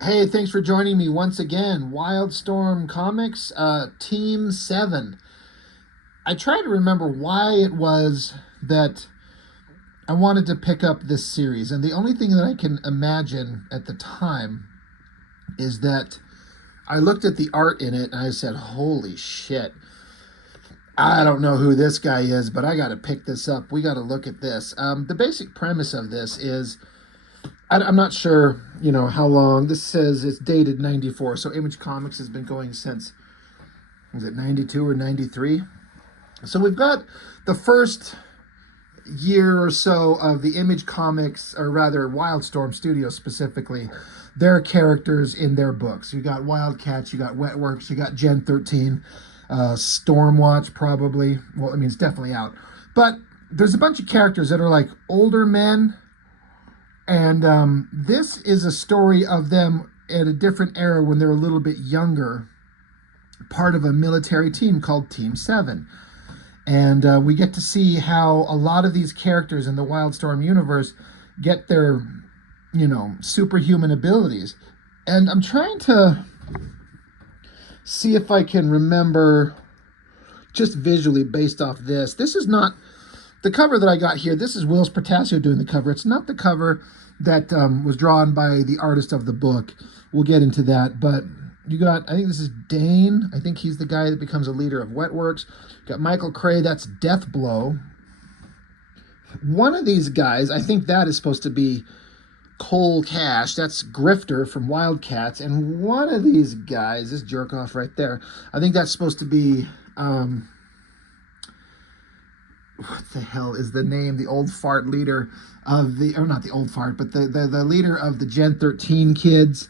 Hey, thanks for joining me once again. Wildstorm Comics, Team 7. I try to remember why it was that I wanted to pick up this series, and the only thing that I can imagine at the time is that I looked at the art in it and I said, holy shit, I don't know who this guy is, but I got to pick this up. We got to look at this. The basic premise of this is I'm not sure, how long. This says it's dated 94. So Image Comics has been going since, was it 92 or 93? So we've got the first year or so of the Image Comics, or rather Wildstorm Studios specifically, their characters in their books. You got Wildcats, you got Wetworks, you got Gen 13, Stormwatch probably. Well, I mean, it's definitely out. But there's a bunch of characters that are like older men, and this is a story of them at a different era when they're a little bit younger, part of a military team called Team 7. And we get to see how a lot of these characters in the Wildstorm universe get their, superhuman abilities. And I'm trying to see if I can remember just visually based off this. This is not the cover that I got here. This is Will's Protasio doing the cover. It's not the cover that was drawn by the artist of the book. We'll get into that. But you got, I think this is Dane. I think he's the guy that becomes a leader of Wetworks. You got Michael Cray, that's Deathblow. One of these guys, I think that is supposed to be Cole Cash. That's Grifter from Wildcats. And one of these guys, this jerk off right there, I think that's supposed to be, what the hell is the name? The old fart leader of the, or not the old fart, but the leader of the Gen 13 kids.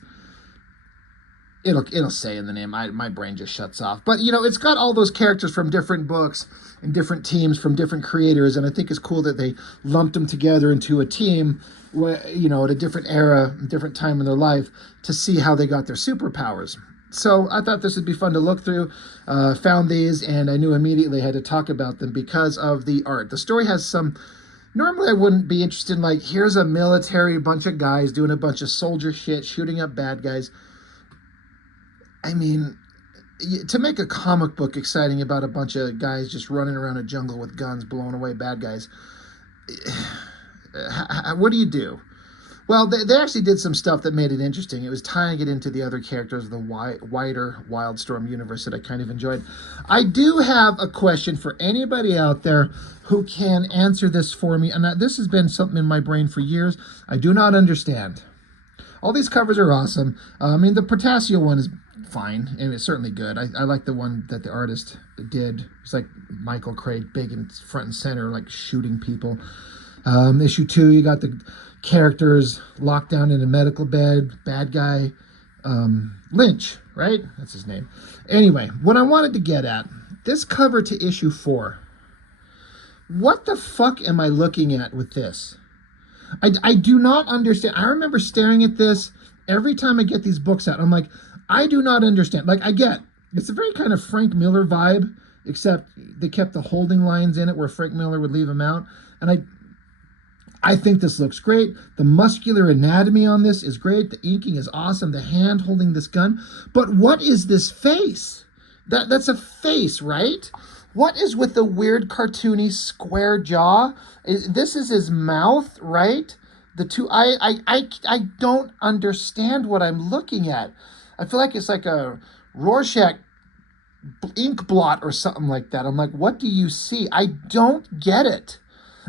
It'll say in the name. My brain just shuts off. But it's got all those characters from different books and different teams from different creators, and I think it's cool that they lumped them together into a team, where, at a different era, a different time in their life, to see how they got their superpowers. So I thought this would be fun to look through. Found these, and I knew immediately I had to talk about them because of the art. The story has some. Normally I wouldn't be interested in, like, here's a military bunch of guys doing a bunch of soldier shit, shooting up bad guys. I mean, to make a comic book exciting about a bunch of guys just running around a jungle with guns, blowing away bad guys, what do you do? Well, they actually did some stuff that made it interesting. It was tying it into the other characters of the wider Wildstorm universe that I kind of enjoyed. I do have a question for anybody out there who can answer this for me. And this has been something in my brain for years. I do not understand. All these covers are awesome. I mean, the Protasio one is fine, and it's certainly good. I like the one that the artist did. It's like Michael Cray, big and front and center, like shooting people. Issue 2, you got the characters locked down in a medical bed. Bad guy, Lynch, right? That's his name. Anyway, what I wanted to get at, this cover to issue 4. What the fuck am I looking at with this? I do not understand. I remember staring at this every time I get these books out. I'm like, I do not understand. Like, I get, it's a very kind of Frank Miller vibe, except they kept the holding lines in it where Frank Miller would leave them out. And I think this looks great. The muscular anatomy on this is great. The inking is awesome. The hand holding this gun. But what is this face? That's a face, right? What is with the weird cartoony square jaw? This is his mouth, right? The two, I don't understand what I'm looking at. I feel like it's like a Rorschach ink blot or something like that. I'm like, what do you see? I don't get it.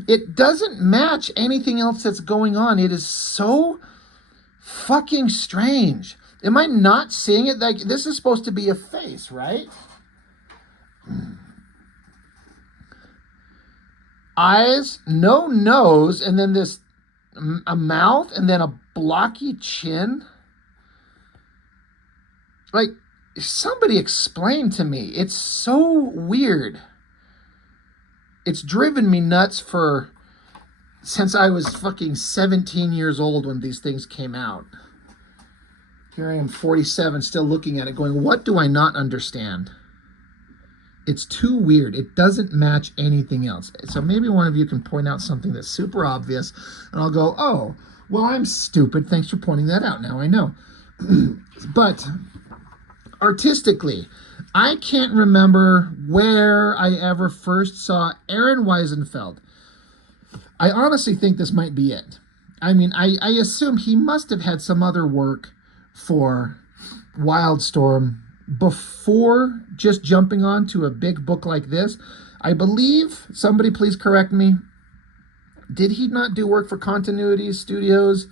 It doesn't match anything else that's going on. It is so fucking strange. Am I not seeing it? Like, this is supposed to be a face, right? Eyes, no nose, and then this, a mouth, and then a blocky chin. Like, somebody explain to me. It's so weird. It's driven me nuts since I was fucking 17 years old when these things came out. Here I am, 47, still looking at it going, what do I not understand? It's too weird. It doesn't match anything else. So maybe one of you can point out something that's super obvious, and I'll go, oh, well, I'm stupid. Thanks for pointing that out. Now I know. But artistically, I can't remember where I ever first saw Aron Wiesenfeld. I honestly think this might be it. I mean, I assume he must have had some other work for Wildstorm before just jumping on to a big book like this. I believe, somebody please correct me, did he not do work for Continuity Studios?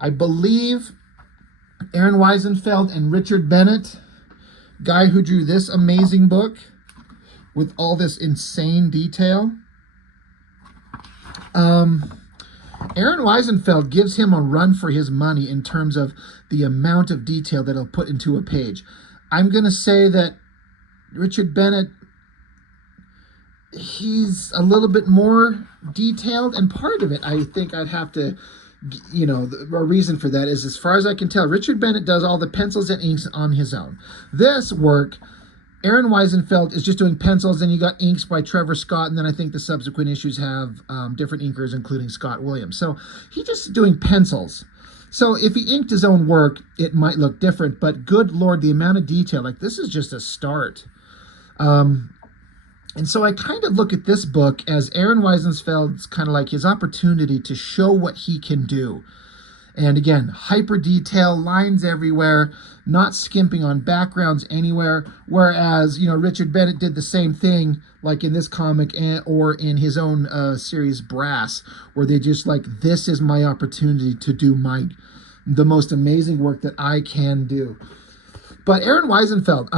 I believe Aron Wiesenfeld and Richard Bennett, guy who drew this amazing book with all this insane detail. Aron Wiesenfeld gives him a run for his money in terms of the amount of detail that he'll put into a page. I'm going to say that Richard Bennett, he's a little bit more detailed, and part of it, I think I'd have to, a reason for that is, as far as I can tell, Richard Bennett does all the pencils and inks on his own. This work, Aron Wiesenfeld is just doing pencils, and you got inks by Trevor Scott, and then I think the subsequent issues have different inkers, including Scott Williams. So he's just doing pencils. So if he inked his own work, it might look different, but good Lord, the amount of detail, like this is just a start. And so I kind of look at this book as Aron Wiesenfeld's kind of like his opportunity to show what he can do. And again, hyper detail, lines everywhere, not skimping on backgrounds anywhere. Whereas, Richard Bennett did the same thing, like in this comic or in his own series Brass, where they just like, this is my opportunity to do the most amazing work that I can do. But Aron Wiesenfeld,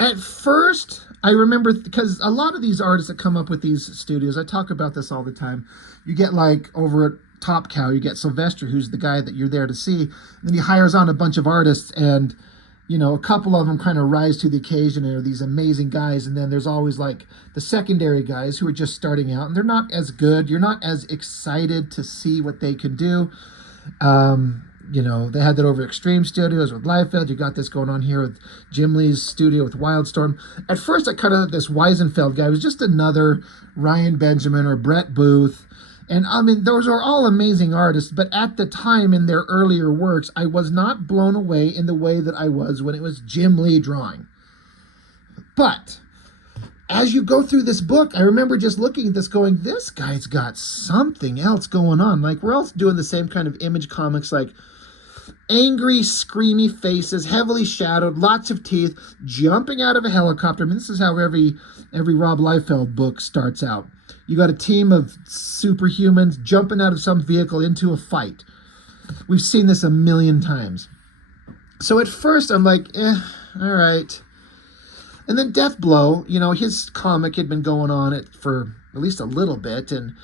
at first, I remember, because a lot of these artists that come up with these studios, I talk about this all the time. You get like over at Top Cow, you get Sylvester, who's the guy that you're there to see. And then he hires on a bunch of artists, and a couple of them kind of rise to the occasion and are these amazing guys. And then there's always like the secondary guys who are just starting out, and they're not as good. You're not as excited to see what they can do. They had that over Extreme Studios with Liefeld. You got this going on here with Jim Lee's studio with Wildstorm. At first, I kind of thought this Wiesenfeld guy was just another Ryan Benjamin or Brett Booth. And I mean, those are all amazing artists, but at the time in their earlier works, I was not blown away in the way that I was when it was Jim Lee drawing. But as you go through this book, I remember just looking at this going, this guy's got something else going on. Like, we're all doing the same kind of Image comics, like angry, screamy faces, heavily shadowed, lots of teeth, jumping out of a helicopter. I mean, this is how every Rob Liefeld book starts out. You got a team of superhumans jumping out of some vehicle into a fight. We've seen this a million times. So at first I'm like, all right. And then Deathblow, his comic had been going on it for at least a little bit, and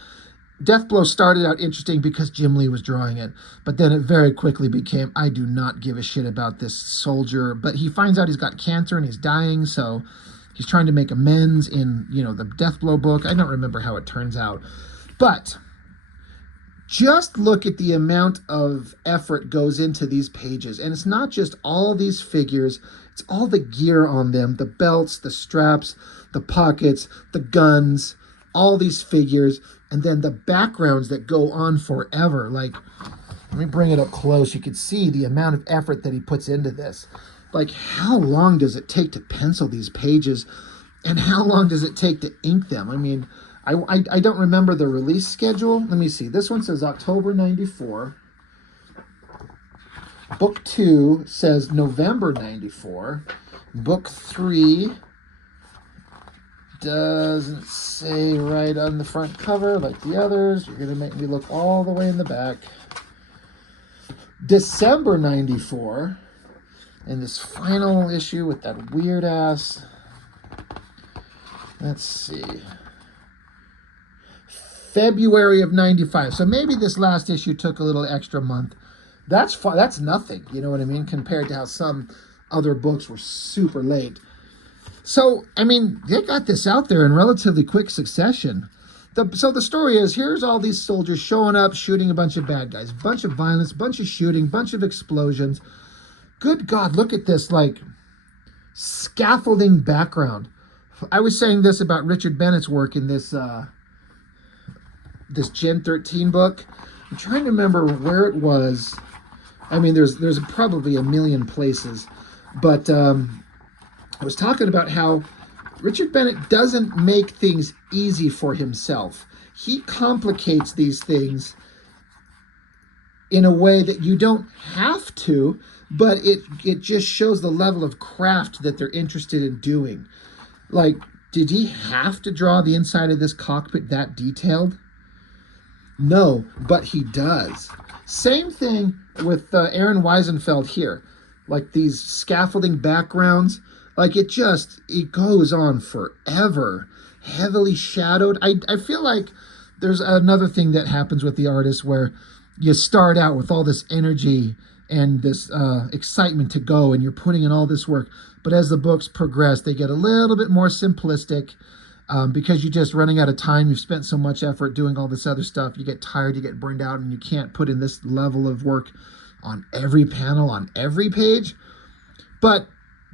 Deathblow started out interesting because Jim Lee was drawing it, but then it very quickly became, I do not give a shit about this soldier, but he finds out he's got cancer and he's dying, so he's trying to make amends in, the Deathblow book. I don't remember how it turns out, but just look at the amount of effort goes into these pages, and it's not just all these figures, it's all the gear on them, the belts, the straps, the pockets, the guns, all these figures, and then the backgrounds that go on forever. Like, let me bring it up close. You can see the amount of effort that he puts into this. Like, how long does it take to pencil these pages, and how long does it take to ink them? I mean, I don't remember the release schedule. Let me see. This one says October 94. Book 2 says November 94. Book 3 doesn't say right on the front cover like the others. You're going to make me look all the way in the back. December 94. And this final issue with that weird ass. Let's see. February of 95. So maybe this last issue took a little extra month. That's nothing, you know what I mean, compared to how some other books were super late. So, I mean, they got this out there in relatively quick succession. So the story is, here's all these soldiers showing up, shooting a bunch of bad guys. Bunch of violence, bunch of shooting, bunch of explosions. Good God, look at this, like, scaffolding background. I was saying this about Richard Bennett's work in this this Gen 13 book. I'm trying to remember where it was I mean, there's probably a million places, but I was talking about how Richard Bennett doesn't make things easy for himself. He complicates these things in a way that you don't have to, but it just shows the level of craft that they're interested in doing. Like, did he have to draw the inside of this cockpit that detailed? No, but he does. Same thing with Aron Wiesenfeld here. Like these scaffolding backgrounds, like it goes on forever. Heavily shadowed. I feel like there's another thing that happens with the artist where you start out with all this energy and this excitement to go, and you're putting in all this work. But as the books progress, they get a little bit more simplistic because you're just running out of time. You've spent so much effort doing all this other stuff. You get tired, you get burned out, and you can't put in this level of work on every panel, on every page. But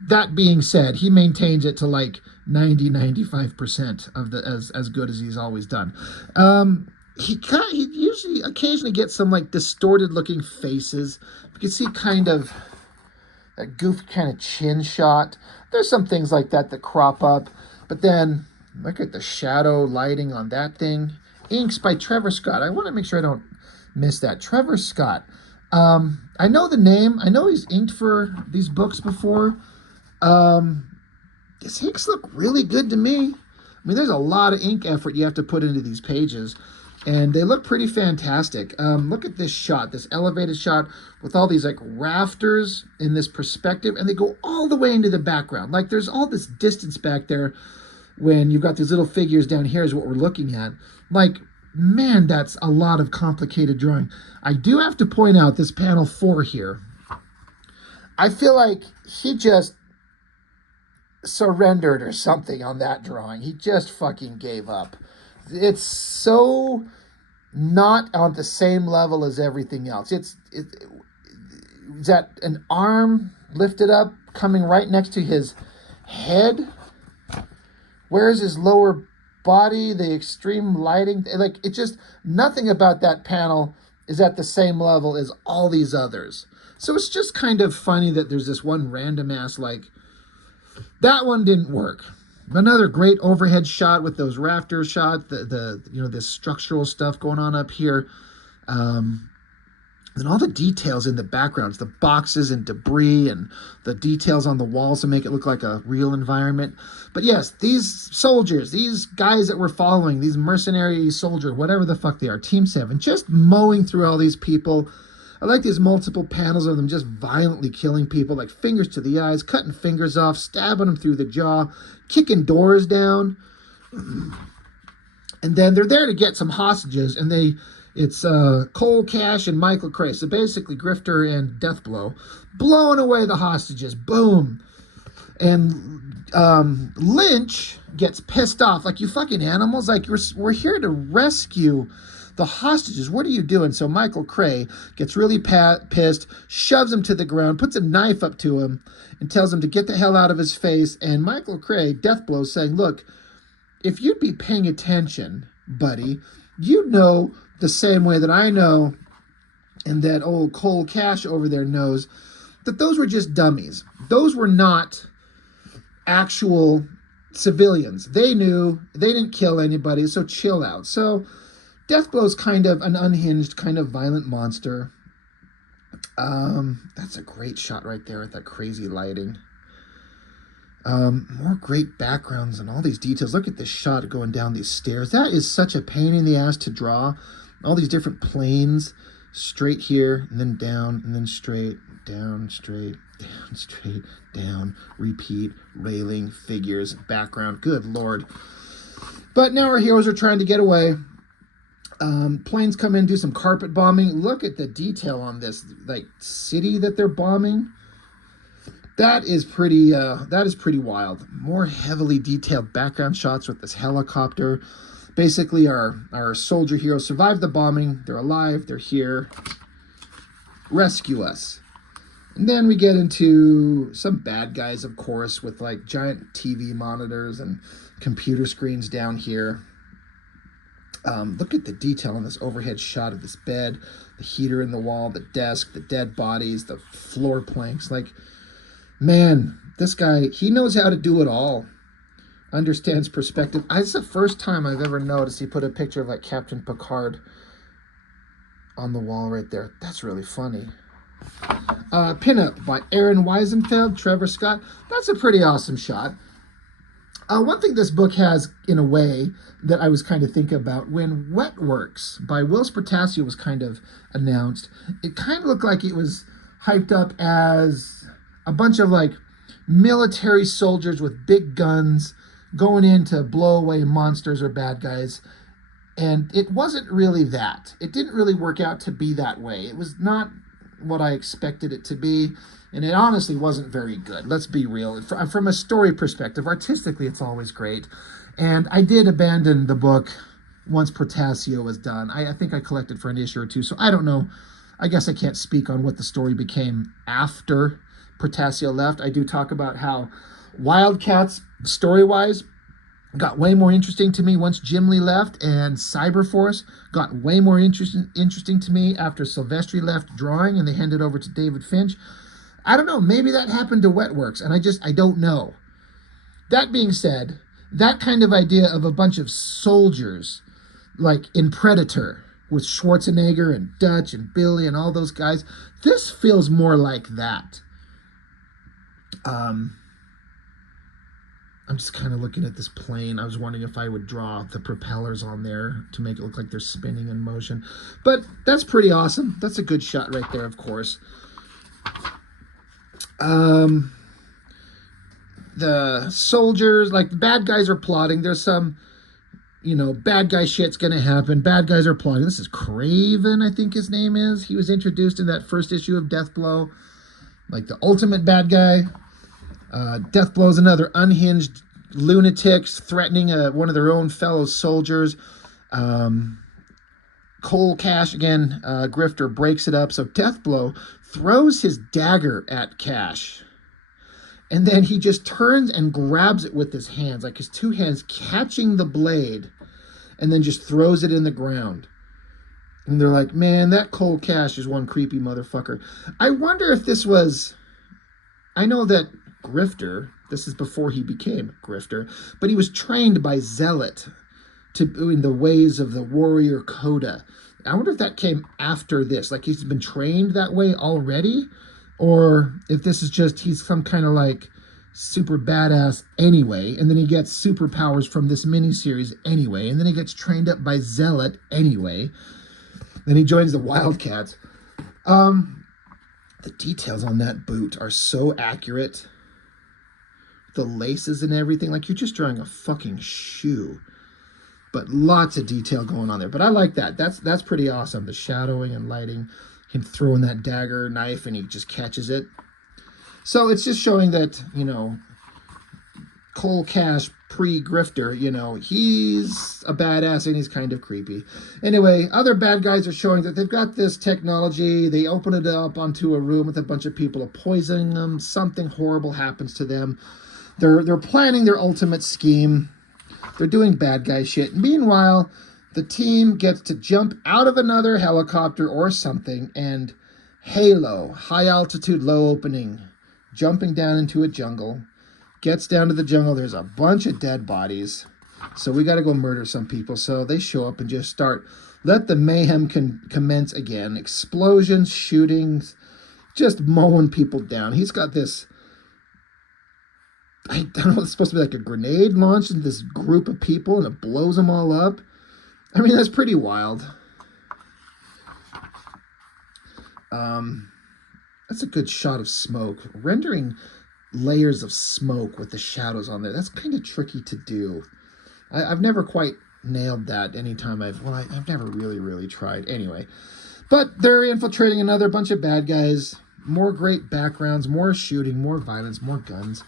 that being said, he maintains it to like 95% of the as good as he's always done. He usually occasionally gets some like distorted looking faces. You can see kind of that goofy kind of chin shot. There's some things like that that crop up, but then look at the shadow lighting on that thing. Inks by Trevor Scott. I want to make sure I don't miss that. Trevor Scott. I know the name. I know he's inked for these books before. His inks look really good to me. I mean, there's a lot of ink effort you have to put into these pages, and they look pretty fantastic. Look at this shot, this elevated shot with all these like rafters in this perspective, and they go all the way into the background. Like there's all this distance back there when you've got these little figures down here is what we're looking at. Like, man, that's a lot of complicated drawing. I do have to point out this panel 4 here. I feel like he just surrendered or something on that drawing. He just fucking gave up. It's so not on the same level as everything else. Is that an arm lifted up coming right next to his head? Where's his lower body? The extreme lighting, like it just, nothing about that panel is at the same level as all these others. So it's just kind of funny that there's this one random ass, like, that one didn't work. Another great overhead shot with those rafters shot, this structural stuff going on up here. And all the details in the backgrounds, the boxes and debris and the details on the walls to make it look like a real environment. But yes, these soldiers, these guys that we're following, these mercenary soldiers, whatever the fuck they are, Team 7, just mowing through all these people. I like these multiple panels of them just violently killing people, like fingers to the eyes, cutting fingers off, stabbing them through the jaw, kicking doors down. And then they're there to get some hostages, and it's Cole Cash and Michael Cray. So basically Grifter and Deathblow blowing away the hostages. Boom. And Lynch gets pissed off. Like, you fucking animals. Like, we're here to rescue the hostages. What are you doing? So Michael Cray gets really pissed, shoves him to the ground, puts a knife up to him, and tells him to get the hell out of his face. And Michael Cray, Deathblow, saying, look, if you'd be paying attention, buddy, you'd know the same way that I know and that old Cole Cash over there knows that those were just dummies. Those were not actual civilians. They knew they didn't kill anybody, so chill out. So Deathblow's kind of an unhinged, kind of violent monster. That's a great shot right there with that crazy lighting. More great backgrounds and all these details. Look at this shot going down these stairs. That is such a pain in the ass to draw. All these different planes, straight here, and then down, and then straight, down, straight, down, straight, down, repeat, railing, figures, background. Good Lord. But now our heroes are trying to get away. Planes come in, do some carpet bombing. Look at the detail on this, like, city that they're bombing. That is pretty wild. More heavily detailed background shots with this helicopter. Basically, our soldier heroes survived the bombing. They're alive. They're here. Rescue us. And then we get into some bad guys, of course, with like giant TV monitors and computer screens down here. Look at the detail on this overhead shot of this bed, the heater in the wall, the desk, the dead bodies, the floor planks. Like, man, this guy, he knows how to do it all. Understands perspective. It's the first time I've ever noticed he put a picture of like Captain Picard on the wall right there. That's really funny. Pinup by Aron Wiesenfeld, Trevor Scott. That's a pretty awesome shot. One thing this book has, in a way, that I was kind of thinking about, when Wet Works by Whilce Portacio was kind of announced, it kind of looked like it was hyped up as a bunch of like military soldiers with big guns going in to blow away monsters or bad guys. And it wasn't really that. It didn't really work out to be that way. It was not what I expected it to be. And it honestly wasn't very good. Let's be real. From a story perspective, artistically, it's always great. And I did abandon the book once Portacio was done. I think I collected for an issue or two, so I don't know. I guess I can't speak on what the story became after Portacio left. I do talk about how Wildcats, story-wise, got way more interesting to me once Jim Lee left, and Cyberforce got way more interesting to me after Silvestri left drawing and they handed over to David Finch. I don't know, maybe that happened to Wet Works, and I don't know. That being said, that kind of idea of a bunch of soldiers, like in Predator, with Schwarzenegger and Dutch and Billy and all those guys, this feels more like that. I'm just kind of looking at this plane. I was wondering if I would draw the propellers on there to make it look like they're spinning in motion. But that's pretty awesome. That's a good shot right there, of course. The soldiers, like the bad guys are plotting. There's some, bad guy shit's going to happen. Bad guys are plotting. This is Craven, I think his name is. He was introduced in that first issue of Deathblow. Like the ultimate bad guy. Deathblow is another unhinged lunatics threatening one of their own fellow soldiers. Coal Cash, again, Grifter breaks it up. So Deathblow throws his dagger at Cash. And then he just turns and grabs it with his hands, like his two hands catching the blade, and then just throws it in the ground. And they're like, man, that Coal Cash is one creepy motherfucker. I wonder if this was... I know that Grifter, this is before he became Grifter, but he was trained by Zealot in the ways of the warrior Coda. I wonder if that came after this, like he's been trained that way already, or if this is just he's some kind of like super badass anyway, and then he gets superpowers from this miniseries anyway, and then he gets trained up by Zealot anyway, then he joins the Wildcats. The details on that boot are so accurate. The laces and everything, like you're just drawing a fucking shoe. But lots of detail going on there. But I like that. That's pretty awesome. The shadowing and lighting, him throwing that dagger knife and he just catches it. So it's just showing that, Coal Cash pre-Grifter, he's a badass and he's kind of creepy. Anyway, other bad guys are showing that they've got this technology. They open it up onto a room with a bunch of people poisoning them. Something horrible happens to them. They're planning their ultimate scheme. They're doing bad guy shit. Meanwhile, the team gets to jump out of another helicopter or something, and Halo, high altitude, low opening, jumping down into a jungle, gets down to the jungle. There's a bunch of dead bodies. So we got to go murder some people. So they show up and just let the mayhem commence again. Explosions, shootings, just mowing people down. He's got this... I don't know, it's supposed to be like a grenade launched into this group of people and it blows them all up. I mean, that's pretty wild. That's a good shot of smoke. Rendering layers of smoke with the shadows on there, that's kind of tricky to do. I've never quite nailed that anytime I've never really tried. Anyway, but they're infiltrating another bunch of bad guys. More great backgrounds, more shooting, more violence, more guns.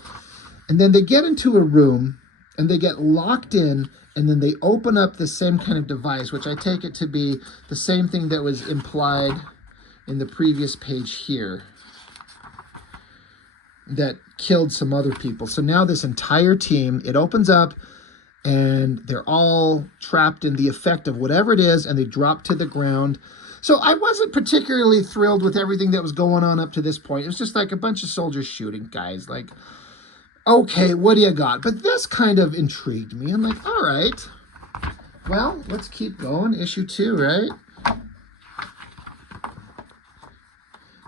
And then they get into a room, and they get locked in, and then they open up the same kind of device, which I take it to be the same thing that was implied in the previous page here that killed some other people. So now this entire team, it opens up, and they're all trapped in the effect of whatever it is, and they drop to the ground. So I wasn't particularly thrilled with everything that was going on up to this point. It was just like a bunch of soldiers shooting guys. Like, okay, what do you got? But this kind of intrigued me. I'm like, all right, well, let's keep going. Issue 2, right?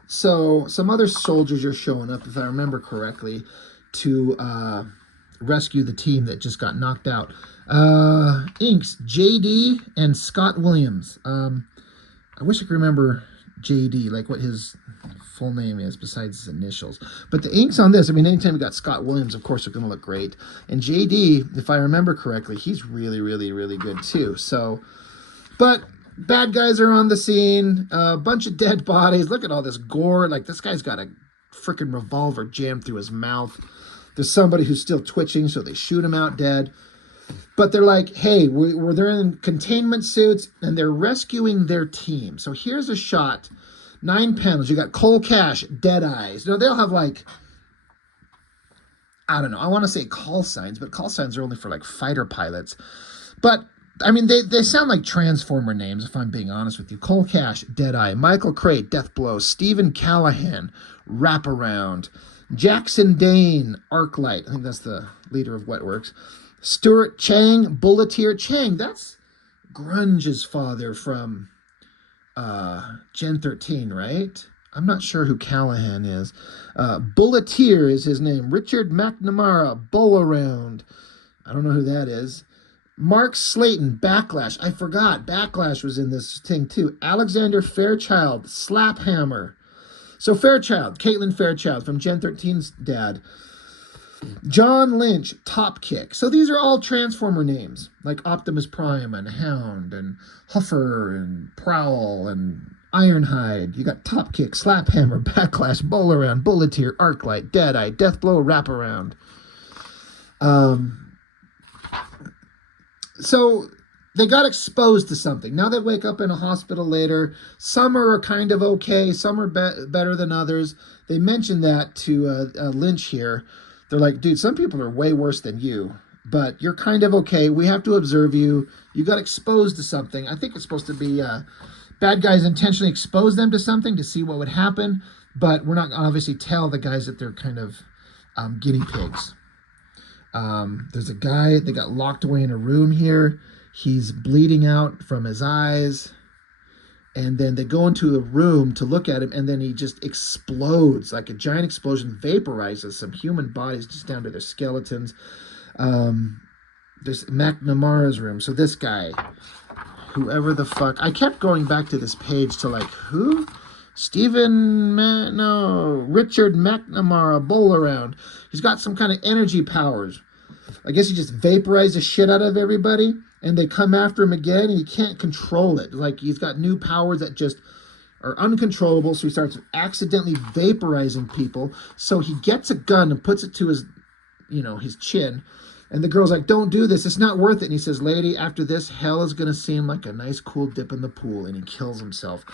So some other soldiers are showing up, if I remember correctly, to rescue the team that just got knocked out. Inks, JD and Scott Williams. I wish I could remember JD, like what his full name is besides his initials. But the inks on this, I mean, anytime we got Scott Williams, of course, they're going to look great. And JD, if I remember correctly, he's really, really, really good too. So, but bad guys are on the scene. A bunch of dead bodies. Look at all this gore. Like, this guy's got a freaking revolver jammed through his mouth. There's somebody who's still twitching, so they shoot him out dead. But they're like, hey, they're in containment suits, and they're rescuing their team. So here's a shot. 9 panels. You got Cole Cash, Dead Eyes. You know, they'll have like, I don't know. I want to say call signs, but call signs are only for like fighter pilots. But, I mean, they sound like Transformer names, if I'm being honest with you. Cole Cash, Deadeye. Michael Crate, Death Blow. Stephen Callahan, Wraparound. Jackson Dane, Arclight. I think that's the leader of Wetworks. Stuart Chang, Bulleteer. Chang, that's Grunge's father from Gen 13, right? I'm not sure who Callahan is. Bulleteer is his name. Richard McNamara, Bull-Around. I don't know who that is. Mark Slayton, Backlash. I forgot. Backlash was in this thing too. Alexander Fairchild, Slaphammer. So Fairchild, Caitlin Fairchild from Gen 13's dad. John Lynch, Top Kick. So these are all Transformer names, like Optimus Prime and Hound and Huffer and Prowl and Ironhide. You got Top Kick, Slaphammer, Backlash, Bull-Around, Bulleteer, Arclight, Deadeye, Deathblow, Wraparound. So they got exposed to something. Now they wake up in a hospital later. Some are kind of okay. Some are better than others. They mentioned that to Lynch here. They're like, dude, some people are way worse than you, but you're kind of okay. We have to observe you. You got exposed to something. I think it's supposed to be bad guys intentionally expose them to something to see what would happen, but we're not going to obviously tell the guys that they're kind of guinea pigs. There's a guy that got locked away in a room here. He's bleeding out from his eyes. And then they go into a room to look at him, and then he just explodes, like a giant explosion, vaporizes some human bodies just down to their skeletons. There's McNamara's room. So this guy, whoever the fuck, I kept going back to this page to like, who? Richard McNamara, Bull-Around. He's got some kind of energy powers. I guess he just vaporized the shit out of everybody, and they come after him again, and he can't control it. Like, he's got new powers that just are uncontrollable, so he starts accidentally vaporizing people. So he gets a gun and puts it to his, his chin, and the girl's like, don't do this, it's not worth it. And he says, lady, after this, hell is going to seem like a nice cool dip in the pool, and he kills himself.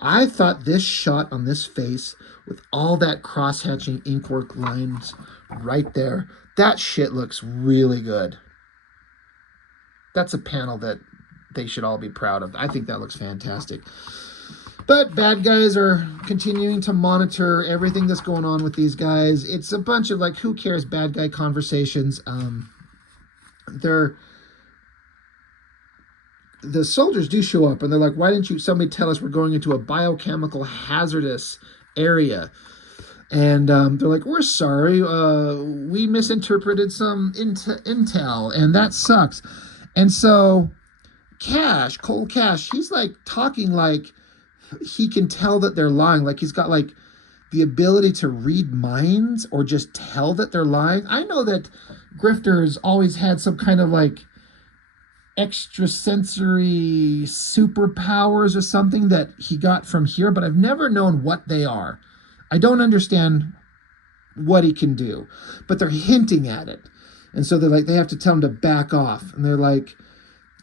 I thought this shot on this face, with all that cross-hatching inkwork lines right there, that shit looks really good. That's a panel that they should all be proud of. I think that looks fantastic. But bad guys are continuing to monitor everything that's going on with these guys. It's a bunch of, like, who cares bad guy conversations. The soldiers do show up, and they're like, why didn't somebody tell us we're going into a biochemical hazardous area? And they're like, we're sorry, we misinterpreted some intel, and that sucks. And so Cole Cash, he's like talking like he can tell that they're lying, like he's got like the ability to read minds or just tell that they're lying. I know that Grifter's always had some kind of like extrasensory superpowers or something that he got from here, but I've never known what they are. I don't understand what he can do, but they're hinting at it. And so they're like, they have to tell him to back off. And they're like,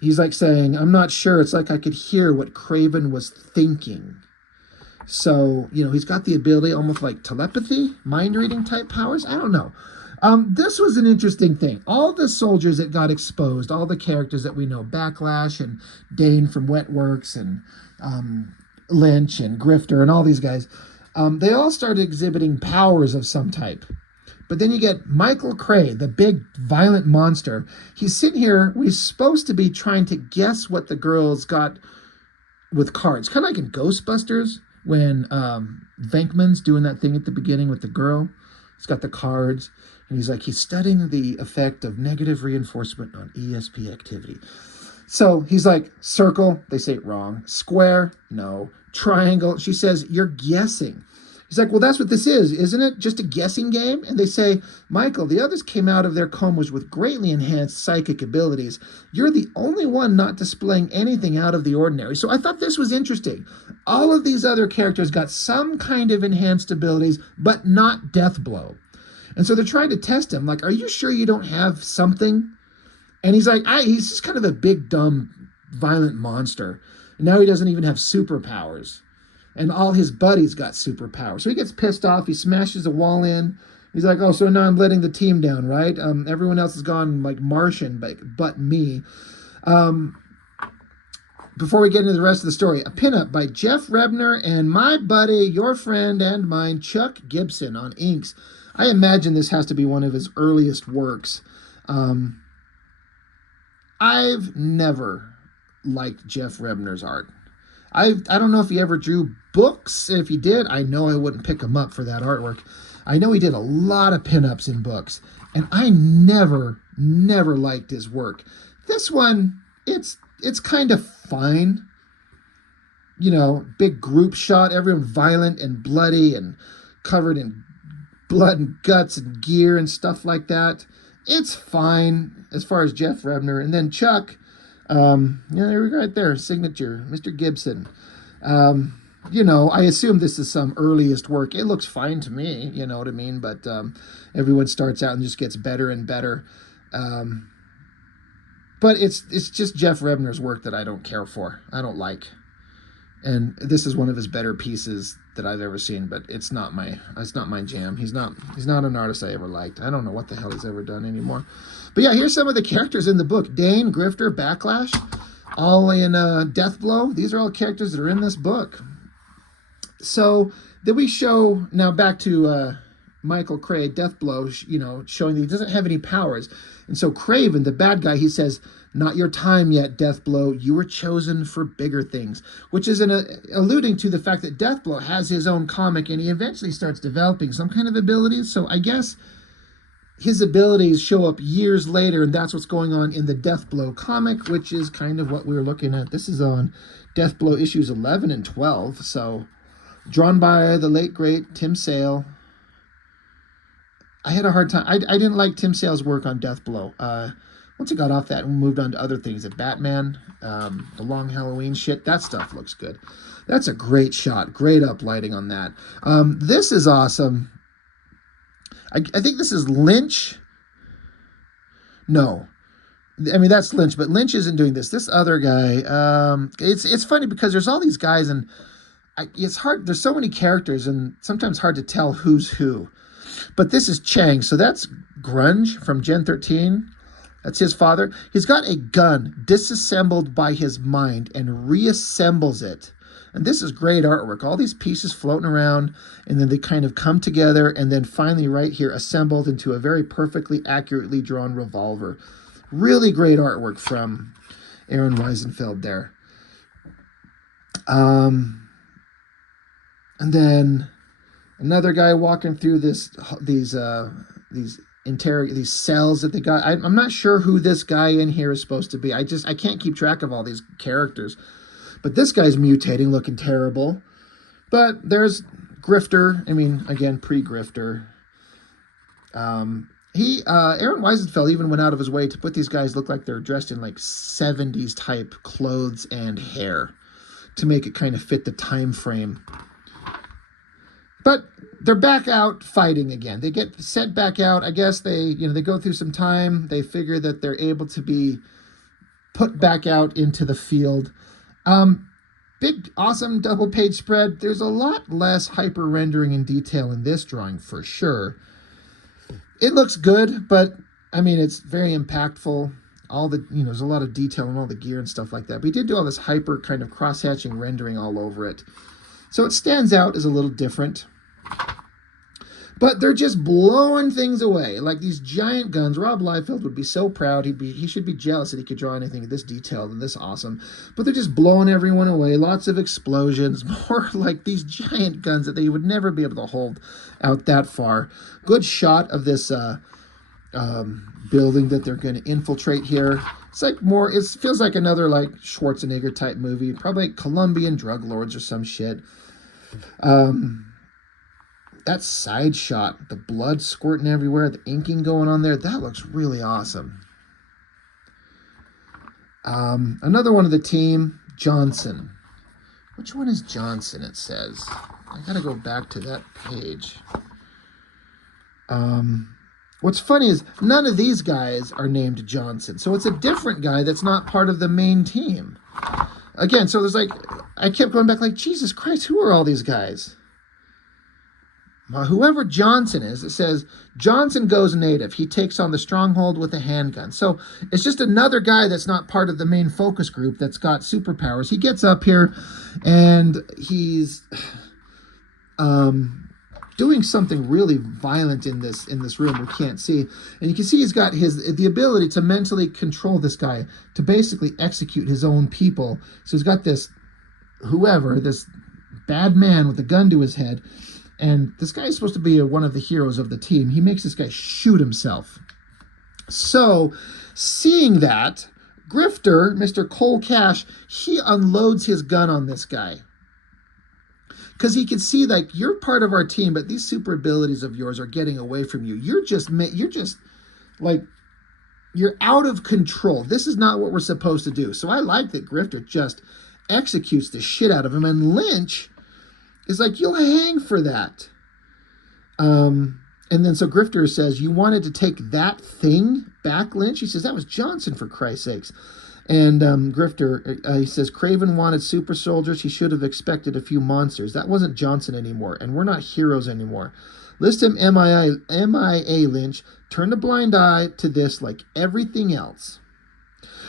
he's like saying, I'm not sure. It's like I could hear what Craven was thinking. So, he's got the ability, almost like telepathy, mind reading type powers. I don't know. This was an interesting thing. All the soldiers that got exposed, all the characters that we know, Backlash and Dane from Wetworks and Lynch and Grifter and all these guys, they all started exhibiting powers of some type. But then you get Michael Cray, the big violent monster. He's sitting here. We're supposed to be trying to guess what the girls got with cards. Kind of like in Ghostbusters when Venkman's doing that thing at the beginning with the girl. He's got the cards. And he's studying the effect of negative reinforcement on ESP activity. So he's like, circle. They say it wrong. Square. No. Triangle. She says, you're guessing. He's like, well, that's what this is, isn't it? Just a guessing game? And they say, Michael, the others came out of their comas with greatly enhanced psychic abilities. You're the only one not displaying anything out of the ordinary. So I thought this was interesting. All of these other characters got some kind of enhanced abilities, but not Death Blow. And so they're trying to test him. Like, are you sure you don't have something? And he's like, he's just kind of a big, dumb, violent monster. And now he doesn't even have superpowers. And all his buddies got superpowers. So he gets pissed off. He smashes a wall in. He's like, oh, so now I'm letting the team down, right? Everyone else has gone like Martian, but me. Before we get into the rest of the story, a pinup by Jeff Rebner and my buddy, your friend and mine, Chuck Gibson on inks. I imagine this has to be one of his earliest works. I've never liked Jeff Rebner's art. I don't know if he ever drew books. If he did, I know I wouldn't pick him up for that artwork. I know he did a lot of pinups in books, and I never liked his work. This one, it's kind of fine. You know, big group shot, everyone violent and bloody and covered in blood and guts and gear and stuff like that. It's fine as far as Jeff Rebner. And then Chuck, there we go right there, signature, Mr. Gibson. I assume this is some earliest work. It looks fine to me, you know what I mean? But everyone starts out and just gets better and better. But it's just Jeff Rebner's work that I don't care for. I don't like. And this is one of his better pieces that I've ever seen, but it's not my jam. He's not an artist I ever liked. I don't know what the hell he's ever done anymore. But yeah, here's some of the characters in the book. Dane, Grifter, Backlash, all in Death Blow. These are all characters that are in this book. So then we show, now back to Michael Cray, Death Blow, showing that he doesn't have any powers. And so Craven, the bad guy, he says, not your time yet, Death Blow. You were chosen for bigger things, which is alluding to the fact that Death Blow has his own comic and he eventually starts developing some kind of abilities. So I guess his abilities show up years later, and that's what's going on in the Death Blow comic, which is kind of what we're looking at. This is on Death Blow issues 11 and 12. So drawn by the late, great Tim Sale. I had a hard time. I didn't like Tim Sale's work on Death Blow. Once I got off that and moved on to other things, at Batman, the Long Halloween shit, that stuff looks good. That's a great shot. Great uplighting on that. This is awesome. I think this is Lynch. No. I mean, that's Lynch, but Lynch isn't doing this. This other guy, it's funny because there's all these guys and it's hard. There's so many characters and sometimes hard to tell who's who. But this is Chang. So that's Grunge from Gen 13. That's his father. He's got a gun disassembled by his mind and reassembles it. And this is great artwork. All these pieces floating around, and then they kind of come together, and then finally right here assembled into a very perfectly, accurately drawn revolver. Really great artwork from Aron Wiesenfeld there. And then another guy walking through these cells that they got. I'm not sure who this guy in here is supposed to be. I can't keep track of all these characters. But this guy's mutating, looking terrible. But there's Grifter. I mean, again, pre-Grifter. Aron Wiesenfeld even went out of his way to put these guys look like they're dressed in like 70s type clothes and hair to make it kind of fit the time frame. But they're back out fighting again. They get sent back out. I guess they go through some time. They figure that they're able to be put back out into the field. Big, awesome double page spread. There's a lot less hyper rendering and detail in this drawing for sure. It looks good, but I mean, it's very impactful. All the, there's a lot of detail in all the gear and stuff like that. But he did do all this hyper kind of cross-hatching rendering all over it. So it stands out as a little different. But they're just blowing things away. Like these giant guns. Rob Liefeld would be so proud. He should be jealous that he could draw anything this detailed and this awesome. But they're just blowing everyone away. Lots of explosions. More like these giant guns that they would never be able to hold out that far. Good shot of this building that they're going to infiltrate here. It's like more, it feels like another like Schwarzenegger type movie. Probably like Colombian drug lords or some shit. That side shot, the blood squirting everywhere, the inking going on there, that looks really awesome. Another one of the team, Johnson. Which one is Johnson, it says? I gotta go back to that page. What's funny is none of these guys are named Johnson. So it's a different guy that's not part of the main team. Again, so there's like, I kept going back like, Jesus Christ, who are all these guys? Whoever Johnson is, it says, Johnson goes native. He takes on the stronghold with a handgun. So it's just another guy that's not part of the main focus group that's got superpowers. He gets up here and he's doing something really violent in this room we can't see. And you can see he's got the ability to mentally control this guy, to basically execute his own people. So he's got this bad man with a gun to his head. And this guy is supposed to be one of the heroes of the team. He makes this guy shoot himself. So, seeing that, Grifter, Mr. Cole Cash, he unloads his gun on this guy. Because he can see, like, you're part of our team, but these super abilities of yours are getting away from you. You're out of control. This is not what we're supposed to do. So I like that Grifter just executes the shit out of him. And Lynch is like, you'll hang for that. And then so Grifter says, you wanted to take that thing back, Lynch? He says, that was Johnson, for Christ's sakes. And Grifter, he says, Craven wanted super soldiers. He should have expected a few monsters. That wasn't Johnson anymore, and we're not heroes anymore. List him MIA, Lynch. Turn a blind eye to this like everything else.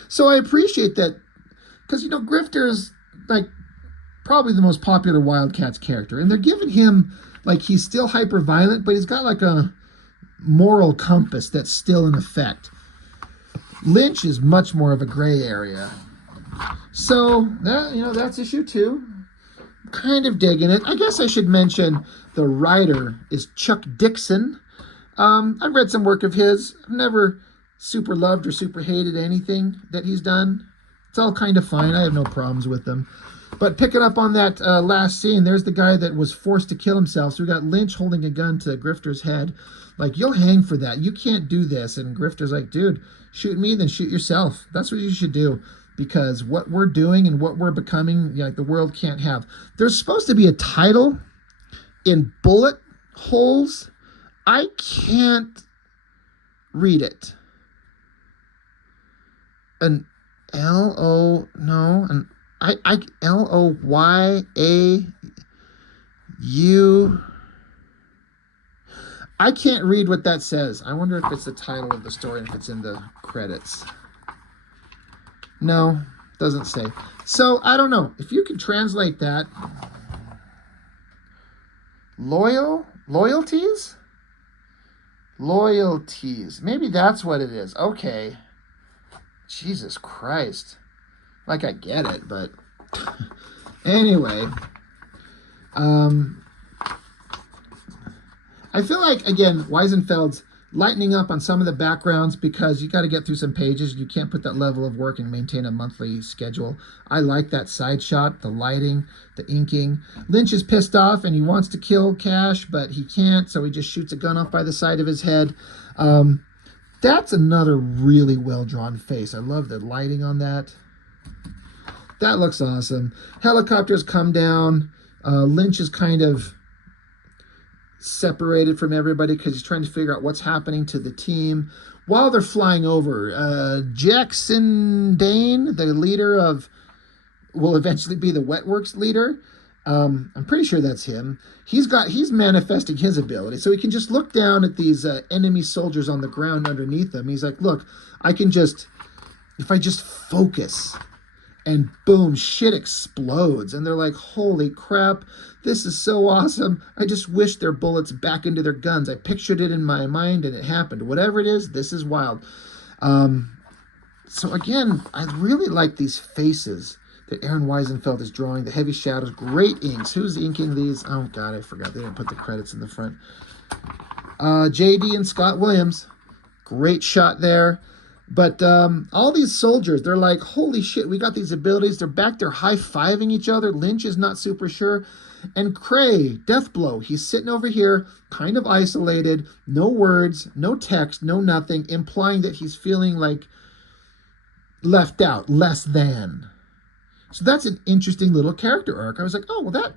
So I appreciate that, because, Grifter is like probably the most popular Wildcats character. And they're giving him, like, he's still hyper violent, but he's got like a moral compass that's still in effect. Lynch is much more of a gray area. So, that's issue 2. Kind of digging it. I guess I should mention the writer is Chuck Dixon. I've read some work of his. I've never super loved or super hated anything that he's done. It's all kind of fine. I have no problems with them. But picking up on that last scene, there's the guy that was forced to kill himself. So we got Lynch holding a gun to Grifter's head. Like, you'll hang for that. You can't do this. And Grifter's like, dude, shoot me, then shoot yourself. That's what you should do. Because what we're doing and what we're becoming, the world can't have. There's supposed to be a title in bullet holes. I can't read it. An L-O, no, an L-O-Y-A-U. I can't read what that says. I wonder if it's the title of the story and if it's in the credits. No, doesn't say. So, I don't know. If you can translate that. Loyalties? Loyalties. Maybe that's what it is. Okay. Jesus Christ. Like, I get it, but anyway, I feel like, again, Wiesenfeld's lightening up on some of the backgrounds because you got to get through some pages. You can't put that level of work and maintain a monthly schedule. I like that side shot, the lighting, the inking. Lynch is pissed off and he wants to kill Cash, but he can't, so he just shoots a gun off by the side of his head. That's another really well-drawn face. I love the lighting on that. That looks awesome. Helicopters come down. Lynch is kind of separated from everybody because he's trying to figure out what's happening to the team. While they're flying over, Jackson Dane, the leader of, will eventually be the Wetworks leader, I'm pretty sure that's him. He's manifesting his ability, so he can just look down at these enemy soldiers on the ground underneath him. He's like, look, if I just focus, and boom, shit explodes. And they're like, holy crap, this is so awesome. I just wish their bullets back into their guns. I pictured it in my mind and it happened. Whatever it is, this is wild. So again, I really like these faces that Aron Wiesenfeld is drawing. The heavy shadows, great inks. Who's inking these? Oh God, I forgot. They didn't put the credits in the front. JD and Scott Williams. Great shot there. But all these soldiers, they're like, holy shit, we got these abilities. They're back there high-fiving each other. Lynch is not super sure. And Cray, Deathblow, he's sitting over here, kind of isolated, no words, no text, no nothing, implying that he's feeling like left out, less than. So that's an interesting little character arc. I was like, oh, well, that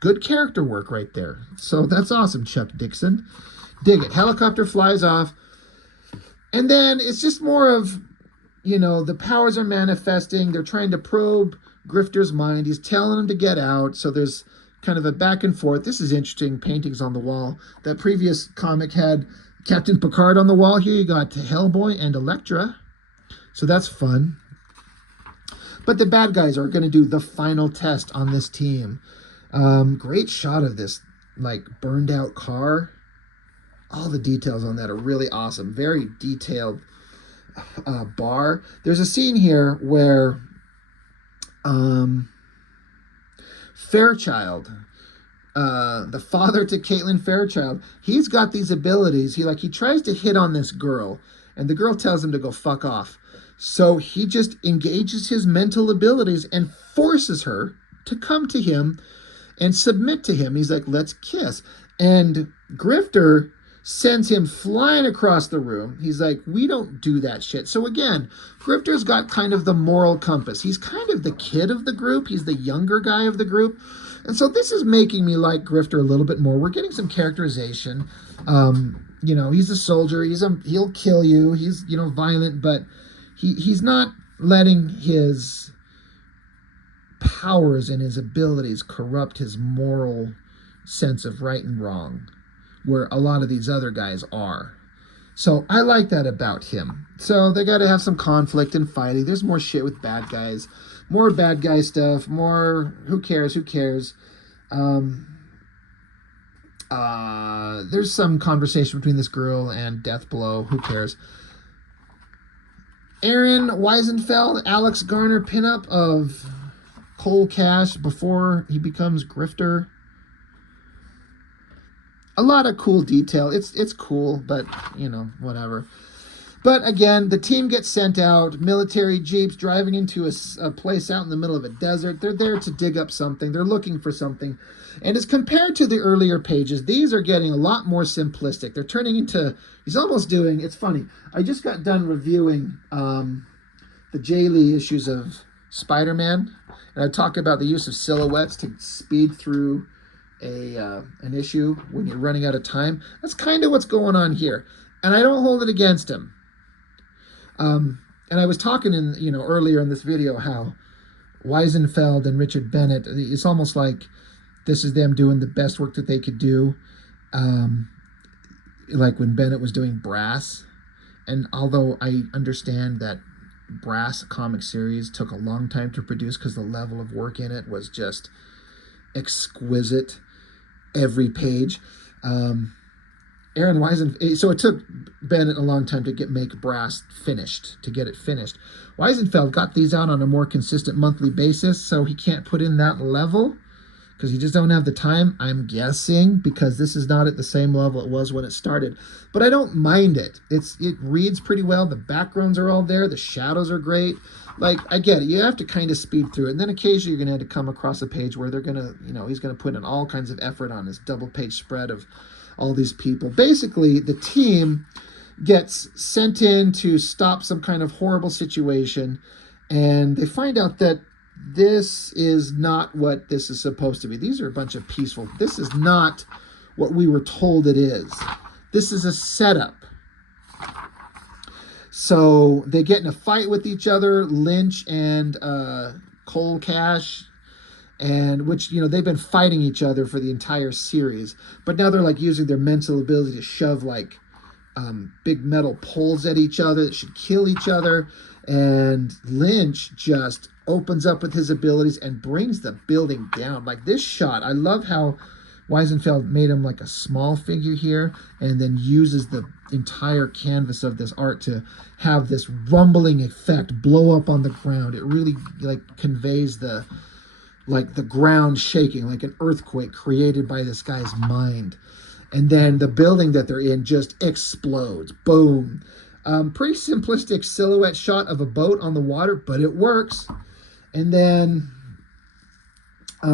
good character work right there. So that's awesome, Chuck Dixon. Dig it. Helicopter flies off. And then it's just more of, the powers are manifesting. They're trying to probe Grifter's mind. He's telling him to get out. So there's kind of a back and forth. This is interesting. Paintings on the wall. That previous comic had Captain Picard on the wall. Here you got Hellboy and Elektra. So that's fun. But the bad guys are going to do the final test on this team. Great shot of this, burned out car. All the details on that are really awesome. Very detailed bar. There's a scene here where Fairchild, the father to Caitlin Fairchild, he's got these abilities. He tries to hit on this girl, and the girl tells him to go fuck off. So he just engages his mental abilities and forces her to come to him and submit to him. He's like, let's kiss. And Grifter sends him flying across the room. He's like, we don't do that shit. So again, Grifter's got kind of the moral compass. He's kind of the kid of the group. He's the younger guy of the group. And so this is making me like Grifter a little bit more. We're getting some characterization. He's a soldier. He'll kill you. He's, violent, but he's not letting his powers and his abilities corrupt his moral sense of right and wrong, where a lot of these other guys are. So I like that about him. So they got to have some conflict and fighting. There's more shit with bad guys, more bad guy stuff, more who cares. There's some conversation between this girl and Deathblow. Who cares? Aron Wiesenfeld, Alex Garner pinup of Cole Cash before he becomes Grifter. A lot of cool detail. It's cool, but, whatever. But again, the team gets sent out. Military jeeps driving into a place out in the middle of a desert. They're there to dig up something. They're looking for something. And as compared to the earlier pages, these are getting a lot more simplistic. They're turning into, it's funny. I just got done reviewing the J. Lee issues of Spider-Man. And I talk about the use of silhouettes to speed through an issue when you're running out of time. That's kind of what's going on here. And I don't hold it against him. And I was talking earlier in this video how Wiesenfeld and Richard Bennett, it's almost like this is them doing the best work that they could do. Like when Bennett was doing Brass. And although I understand that Brass comic series took a long time to produce because the level of work in it was just exquisite. Every page. Aron Wiesenfeld, so it took Bennett a long time to make Brass finished, to get it finished. Wiesenfeld got these out on a more consistent monthly basis, so he can't put in that level because he just don't have the time, I'm guessing, because this is not at the same level it was when it started. But I don't mind it. It reads pretty well. The backgrounds are all there. The shadows are great. I get it. You have to kind of speed through it. And then occasionally you're going to have to come across a page where they're going to, he's going to put in all kinds of effort on his double-page spread of all these people. Basically, the team gets sent in to stop some kind of horrible situation, and they find out that this is not what this is supposed to be. These are a bunch of peaceful. This is not what we were told it is. This is a setup. So they get in a fight with each other, Lynch and Cole Cash, and which, they've been fighting each other for the entire series, but now they're like using their mental ability to shove like big metal poles at each other that should kill each other. And Lynch just opens up with his abilities and brings the building down. Like this shot, I love how Wiesenfeld made him like a small figure here and then uses the entire canvas of this art to have this rumbling effect blow up on the ground. It really like conveys the ground shaking, like an earthquake created by this guy's mind. And then the building that they're in just explodes. Boom. Pretty simplistic silhouette shot of a boat on the water, but it works. And then I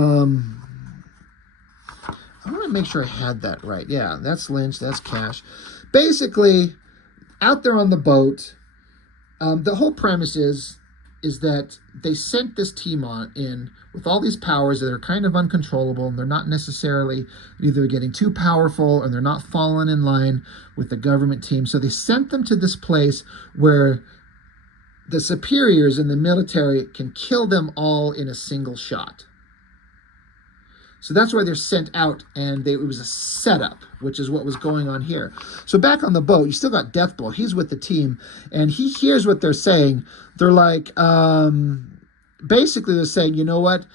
want to make sure I had that right. Yeah, that's Lynch, that's Cash. Basically, out there on the boat, the whole premise is that they sent this team in with all these powers that are kind of uncontrollable, and they're not necessarily either getting too powerful and they're not falling in line with the government team. So they sent them to this place where the superiors in the military can kill them all in a single shot. So that's why they're sent out, and it was a setup, which is what was going on here. So back on the boat, you still got Deathblow. He's with the team, and he hears what they're saying. They're like, basically they're saying, you know what?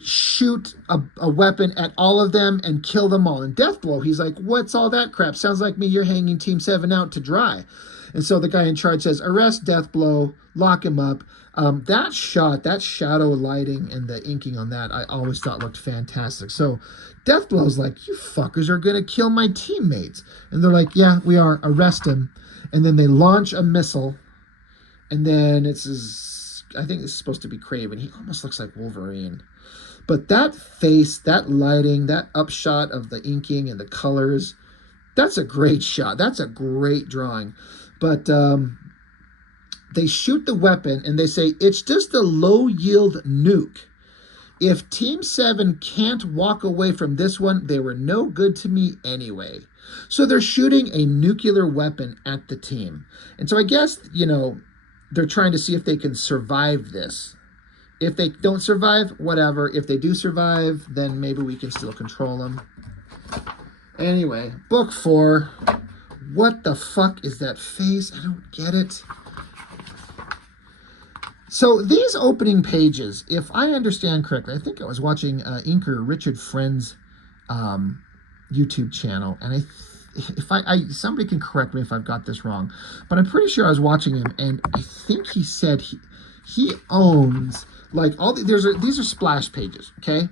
Shoot a weapon at all of them and kill them all. And Deathblow, he's like, what's all that crap? Sounds like me, you're hanging Team 7 out to dry. And so the guy in charge says, arrest Deathblow, lock him up. That shot, that shadow lighting and the inking on that, I always thought looked fantastic. So Deathblow's like, you fuckers are going to kill my teammates. And they're like, yeah, we are. Arrest him. And then they launch a missile. And then I think it's supposed to be Kraven. He almost looks like Wolverine. But that face, that lighting, that upshot of the inking and the colors, that's a great shot. That's a great drawing. But they shoot the weapon and they say, it's just a low-yield nuke. If Team 7 can't walk away from this one, they were no good to me anyway. So they're shooting a nuclear weapon at the team. And so I guess, they're trying to see if they can survive this. If they don't survive, whatever. If they do survive, then maybe we can still control them. Anyway, book 4. What the fuck is that face? I don't get it. So these opening pages, if I understand correctly, I think I was watching inker Richard Friend's YouTube channel, and somebody can correct me if I've got this wrong, but I'm pretty sure I was watching him, and I think he said he owns like all these are splash pages, okay?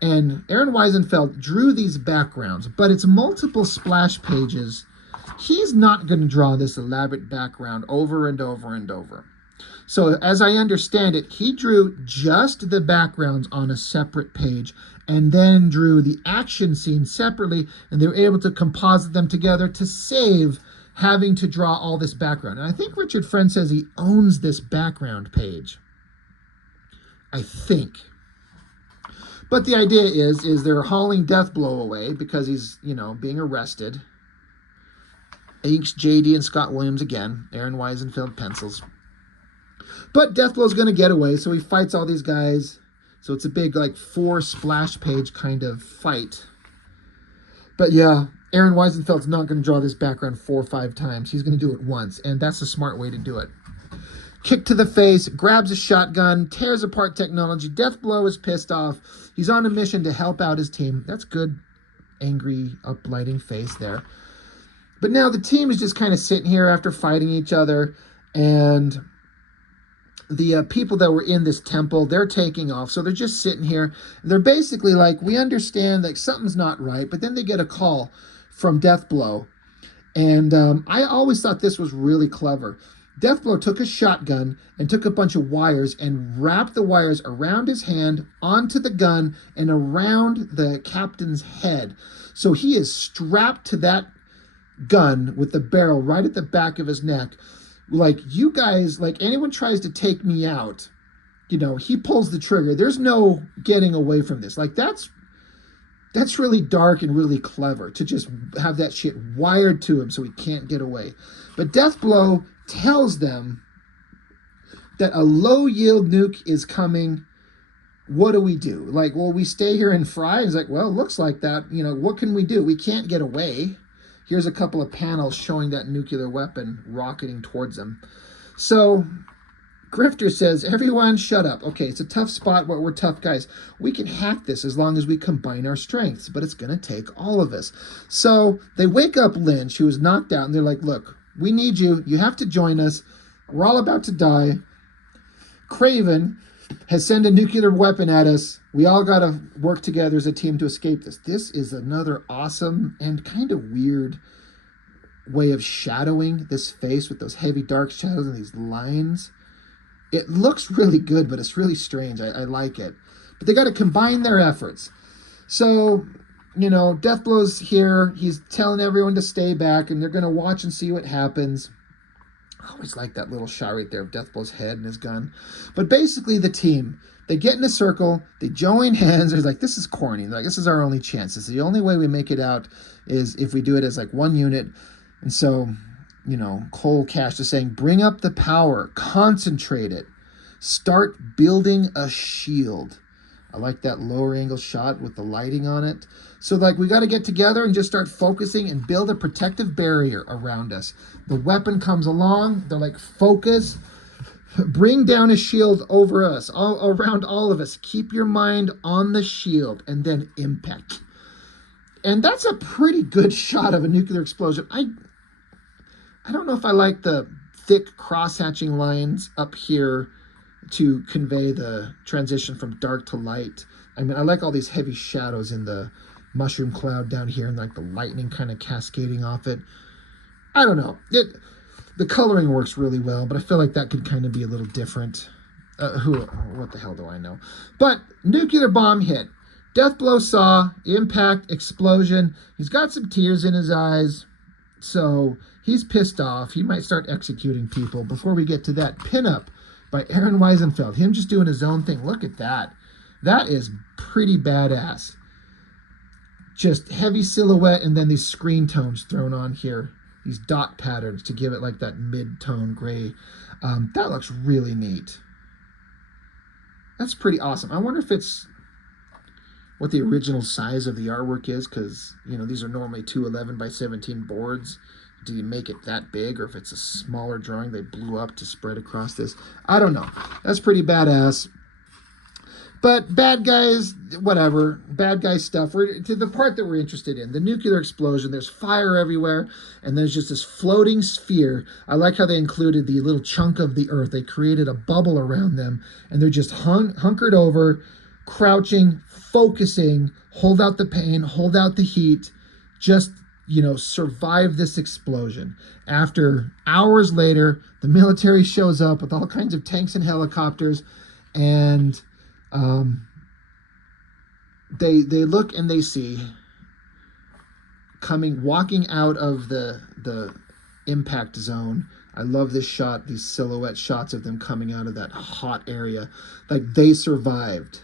And Aron Wiesenfeld drew these backgrounds, but it's multiple splash pages. He's not going to draw this elaborate background over and over and over. So as I understand it, he drew just the backgrounds on a separate page and then drew the action scenes separately, and they were able to composite them together to save having to draw all this background. And I think Richard Friend says he owns this background page. I think. But the idea is they're hauling Deathblow away because he's, being arrested. Inks JD and Scott Williams again. Aron Wiesenfeld pencils. But Deathblow's going to get away, so he fights all these guys. So it's a big, 4 splash page kind of fight. But yeah, Aron Wiesenfeld's not going to draw this background 4 or 5 times. He's going to do it once, and that's a smart way to do it. Kick to the face, grabs a shotgun, tears apart technology. Deathblow is pissed off. He's on a mission to help out his team. That's good, angry, uplighting face there. But now the team is just kind of sitting here after fighting each other, and the people that were in this temple, they're taking off. So they're just sitting here. They're basically like, we understand that something's not right, but then they get a call from Deathblow. And I always thought this was really clever. Deathblow took a shotgun and took a bunch of wires and wrapped the wires around his hand, onto the gun, and around the captain's head. So he is strapped to that gun with the barrel right at the back of his neck. Like, you guys, anyone tries to take me out, he pulls the trigger. There's no getting away from this. That's really dark and really clever to just have that shit wired to him so he can't get away. But Deathblow tells them that a low-yield nuke is coming what do we do? Like, well, we stay here and fry. He's like, well, looks like that. You know, what can we do? We can't get away. Here's a couple of panels showing that nuclear weapon rocketing towards them. So Grifter says, everyone shut up. Okay, it's a tough spot, but we're tough guys. We can hack this as long as we combine our strengths, but it's going to take all of us. So they wake up Lynch, who was knocked out, and they're like, look, we need you. You have to join us. We're all about to die. Craven has sent a nuclear weapon at us. We all got to work together as a team to escape this. This is another awesome and kind of weird way of shadowing this face with those heavy dark shadows and these lines. It looks really good, but it's really strange. I like it. But they got to combine their efforts. So, you know, Deathblow's here. He's telling everyone to stay back, and they're going to watch and see what happens. I always like that little shot right there of Deathblow's head and his gun. But basically the team, they get in a circle, they join hands. They're like, this is corny. They're like, this is our only chance. This is the only way we make it out is if we do it as like one unit. And so, you know, Cole Cash is saying, bring up the power, concentrate it, start building a shield. I like that lower angle shot with the lighting on it. So like we got to get together and just start focusing and build a protective barrier around us. The weapon comes along. They're like, focus, bring down a shield over us, all around all of us. Keep your mind on the shield and then impact. And that's a pretty good shot of a nuclear explosion. I don't know if I like the thick cross-hatching lines up here to convey the transition from dark to light. I mean, I like all these heavy shadows in the mushroom cloud down here and like the lightning kind of cascading off it. I don't know. The coloring works really well, but I feel like that could kind of be a little different. What the hell do I know? But nuclear bomb hit. Deathblow saw impact, explosion. He's got some tears in his eyes. So he's pissed off. He might start executing people. Before we get to that, pinup by Aron Wiesenfeld. Him just doing his own thing. Look at that. That is pretty badass. Just heavy silhouette and then these screen tones thrown on here. These dot patterns to give it like that mid-tone gray. That looks really neat. That's pretty awesome. I wonder if it's what the original size of the artwork is, because, you know, these are normally 211 by 17 boards. Do you make it that big, or if it's a smaller drawing they blew up to spread across this? I don't know. That's pretty badass. But bad guys, whatever. Bad guy stuff. We're to the part that we're interested in. The nuclear explosion. There's fire everywhere, and there's just this floating sphere. I like how they included the little chunk of the earth. They created a bubble around them, and they're just hunkered over, crouching, focusing, hold out the pain, hold out the heat, just, you know, survive this explosion. After hours later, the military shows up with all kinds of tanks and helicopters, and they look and they see walking out of the impact zone. I love this shot, these silhouette shots of them coming out of that hot area, like they survived.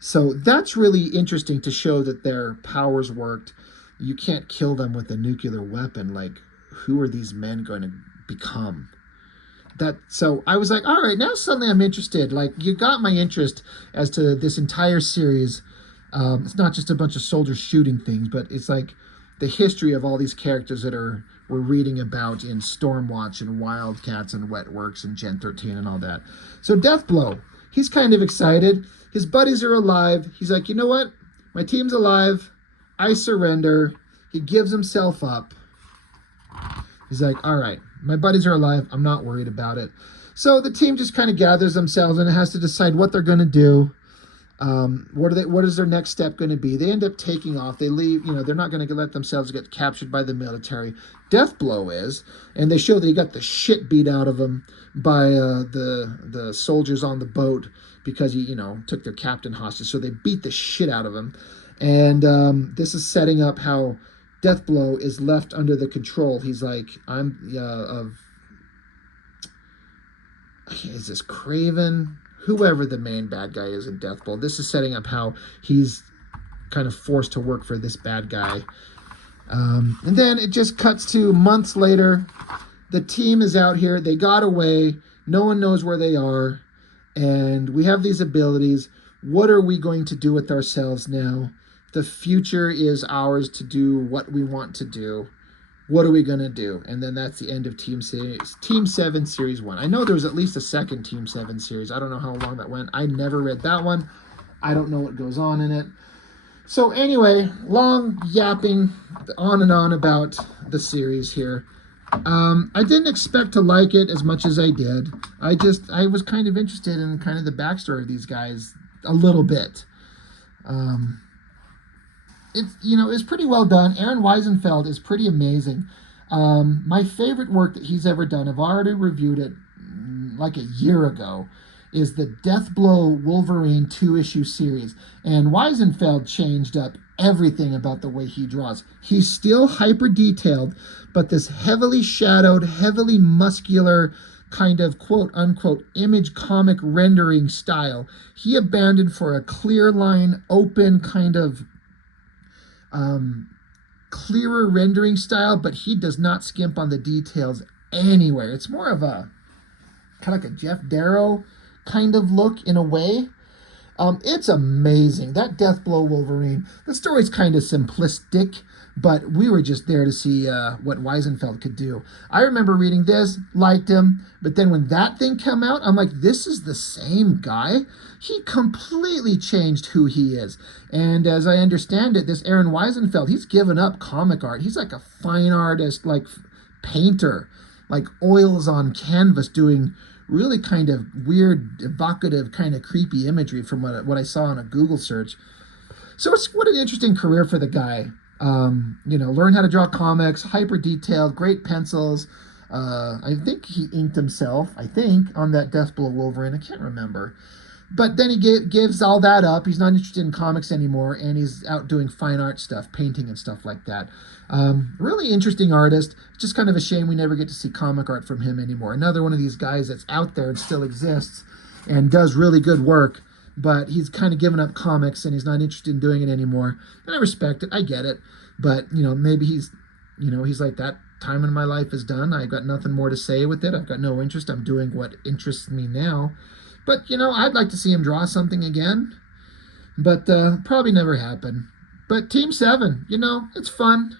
So that's really interesting to show that their powers worked. You can't kill them with a nuclear weapon. Like, who are these men going to become? So I was like, all right, now suddenly I'm interested. Like, you got my interest as to this entire series. It's not just a bunch of soldiers shooting things, but it's like the history of all these characters that we're reading about in Stormwatch and Wildcats and Wetworks and Gen 13 and all that. So Deathblow, he's kind of excited. His buddies are alive. He's like, you know what? My team's alive. I surrender. He gives himself up. He's like, all right, my buddies are alive. I'm not worried about it. So the team just kind of gathers themselves and has to decide what they're going to do. What is their next step going to be? They end up taking off. They leave. You know, they're not going to let themselves get captured by the military. Deathblow is, and they show that he got the shit beat out of him by the soldiers on the boat because he, you know, took their captain hostage. So they beat the shit out of him, and this is setting up how Deathblow is left under the control. He's like, is this Craven? Whoever the main bad guy is in Deathblow. This is setting up how he's kind of forced to work for this bad guy. And then it just cuts to months later. The team is out here. They got away. No one knows where they are. and we have these abilities. What are we going to do with ourselves now? The future is ours to do what we want to do. What are we going to do? And then that's the end of Team 7 Series 1. I know there was at least a second Team 7 series. I don't know how long that went. I never read that one. I don't know what goes on in it. So anyway, long yapping on and on about the series here. I didn't expect to like it as much as I did. I was kind of interested in kind of the backstory of these guys a little bit. It's pretty well done. Aron Wiesenfeld is pretty amazing. My favorite work that he's ever done, I've already reviewed it like a year ago, is the Deathblow Wolverine 2-issue series. And Wiesenfeld changed up everything about the way he draws. He's still hyper detailed, but this heavily shadowed, heavily muscular kind of quote-unquote image comic rendering style, he abandoned for a clear line, open kind of clearer rendering style, but he does not skimp on the details anywhere. It's more of a kind of like a Jeff Darrow kind of look in a way. It's amazing. That Deathblow Wolverine, the story's kind of simplistic, but we were just there to see what Wiesenfeld could do. I remember reading this, liked him, but then when that thing came out, I'm like, this is the same guy? He completely changed who he is. And as I understand it, this Aron Wiesenfeld, he's given up comic art. He's like a fine artist, like painter, like oils on canvas, doing really kind of weird, evocative, kind of creepy imagery from what I saw on a Google search. So what an interesting career for the guy. Learn how to draw comics, hyper detailed, great pencils. I think he inked himself, on that Deathblow Wolverine. I can't remember. But then he gives all that up. He's not interested in comics anymore, and he's out doing fine art stuff, painting and stuff like that. Really interesting artist. Just kind of a shame we never get to see comic art from him anymore. Another one of these guys that's out there and still exists and does really good work, but he's kind of given up comics and he's not interested in doing it anymore. And I respect it. I get it. But, maybe he's like, that time in my life is done. I've got nothing more to say with it. I've got no interest. I'm doing what interests me now. But, I'd like to see him draw something again. But probably never happen. But Team 7, it's fun.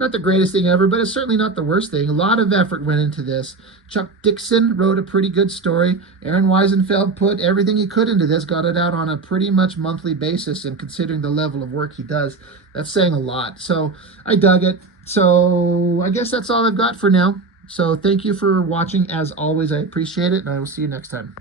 Not the greatest thing ever, but it's certainly not the worst thing. A lot of effort went into this. Chuck Dixon wrote a pretty good story. Aron Wiesenfeld put everything he could into this, got it out on a pretty much monthly basis, and considering the level of work he does, that's saying a lot. So I dug it. So I guess that's all I've got for now. So thank you for watching. As always, I appreciate it, and I will see you next time.